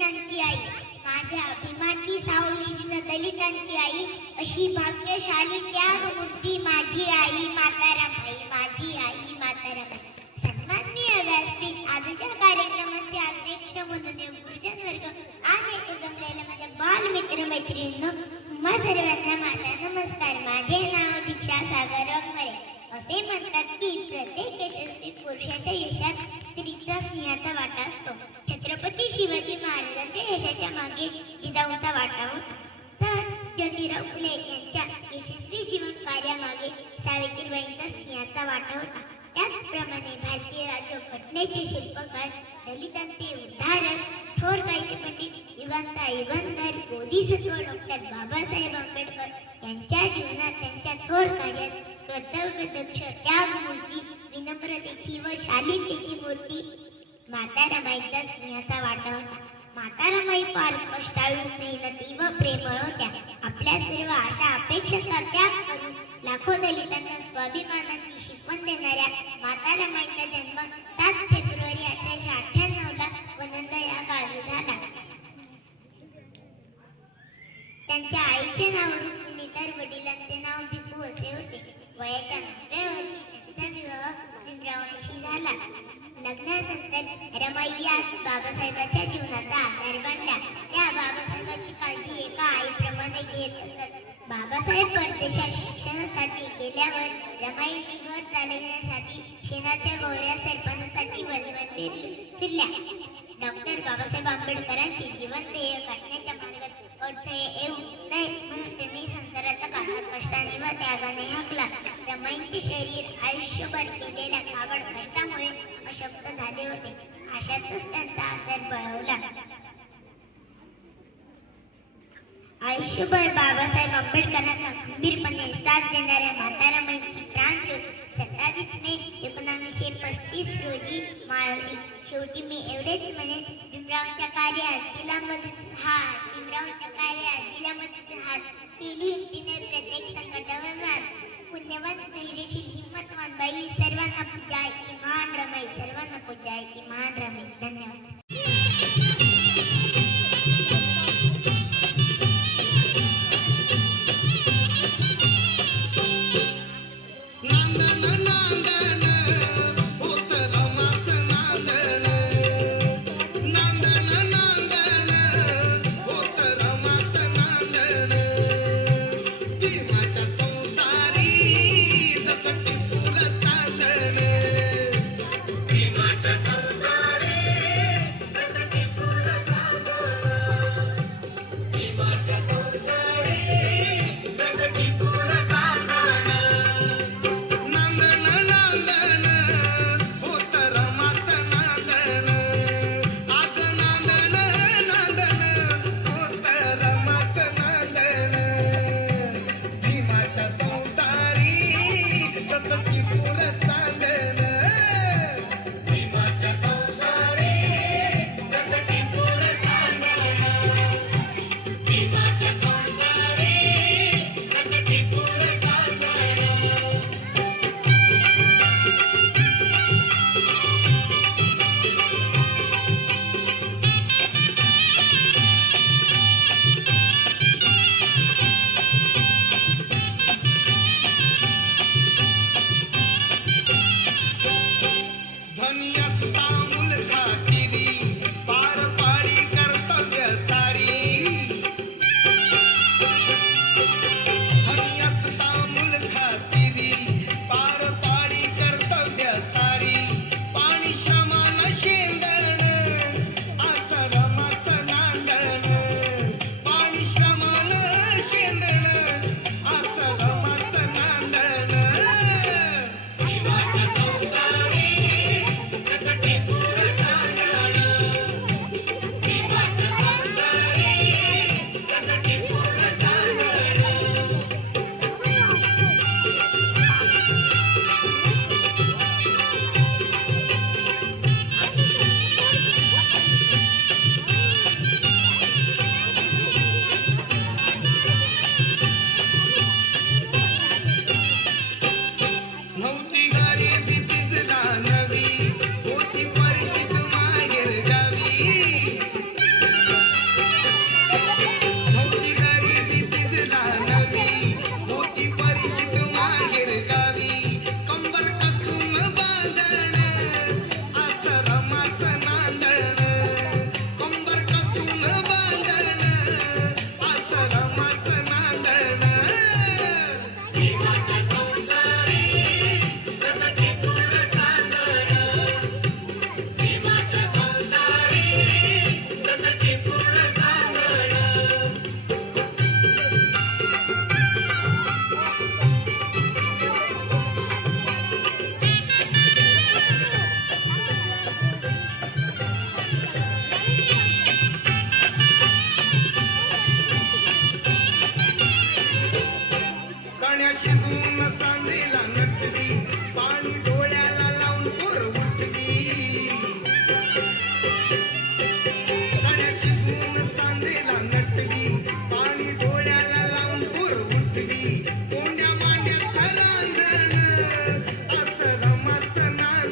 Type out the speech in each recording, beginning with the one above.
दलितांची आई. माझ्या भीमाची सावली दलितांची आई. अशी भाग्यशाली त्याग मूर्ती माझी आई. मातारामाई माझी आई मातारामाई. सन्माननीय व्यासपीठ आजच्या कार्यक्रमाचे अध्यक्ष म्हणून गुरुजन वर्ग आणि इथे जमलेल्या माझ्या बालमित्र मैत्रिणींनो तुम्हा सर्वांना माझा नमस्कार. माझे नाव दीक्षा सागर अकमरे असे म्हणतात की प्रत्येक यशस्वी पुरुषाच्या यशात स्त्रीचा स्नेहाचा वाटा असतो. छत्रपती शिवाजी महाराजांच्या यशाच्या मागे जिजाऊचा वाटा होता. तर ज्योतिराव फुले यांच्या यशस्वी जीवन कार्यामागे सावित्रीबाईंचा स्नेहाचा वाटा होता. त्याचप्रमाणे भारतीय राज्य घटनेचे शिल्पकार दलितांचे उद्धारक थोर गायचे पंडित युगांचा युगंधर बोधिसत्व डॉक्टर बाबासाहेब आंबेडकर यांच्या जीवनात त्यांच्या थोर कार्यात कर्तव्य दक्ष त्याग मूर्ती विनम्रतेची व शालीनतेची मूर्ती माता रमाईचा स्नेहाचा वाटा होता. माता रमाई फार कष्टाळू मेहनती व प्रेमळ होत्या. आपल्या सर्व आशा अपेक्षेचा त्याग करून लाखो दलितांना स्वाभिमानाची शिकवण देणाऱ्या माता रमाईचा जन्म सात फेब्रुवारी अठराशे अठ्ठ्याण्णवला वनंद या गावी झाला. त्यांच्या आईचे नाव रुक्मिणी तर वडिलांचे नाव भिकू असे होते. वयाच्या नवव्या वर्षी त्यांचा विवाह भीमरावांशी झाला. लग्नानंतर रमाई या बाबासाहेबाच्या जीवनाचा आधार बनला. त्या बाबासाहेबांची काळजी एका आईप्रमाणे घेत असत. बाबासाहेब परदेशात शिक्षणासाठी गेल्यावर रमाईने घर चालविण्यासाठी शेणाच्या गोऱ्या सरपणासाठी बनवत फिरल्या. डॉक्टर बाबासाहेब आंबेडकरांची जीवन ध्येय काढण्याच्या मार्गात अडथळे येऊ नये म्हणून त्यांनी संसाराचा कष्टाने व त्यागाने हाकला. रमाईंचे शरीर आयुष्यभर केलेल्या कावड कष्टामुळे अशक्त झाले होते. अशातच त्यांचा आदर बळवला. आयुष्यभर बाबासाहेब आंबेडकरांना खंबीरपणे साथ देणाऱ्या म्हातारामाईंची प्राणज्योत सत्तावीस मे एकोणावीसशे पस्तीस रोजी माळवली. शेवटी मी एवढेच म्हणेन भीमरावच्या कार्यात तिला मदत हा भीमरावच्या कार्यात तिला मदत No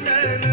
கண்டன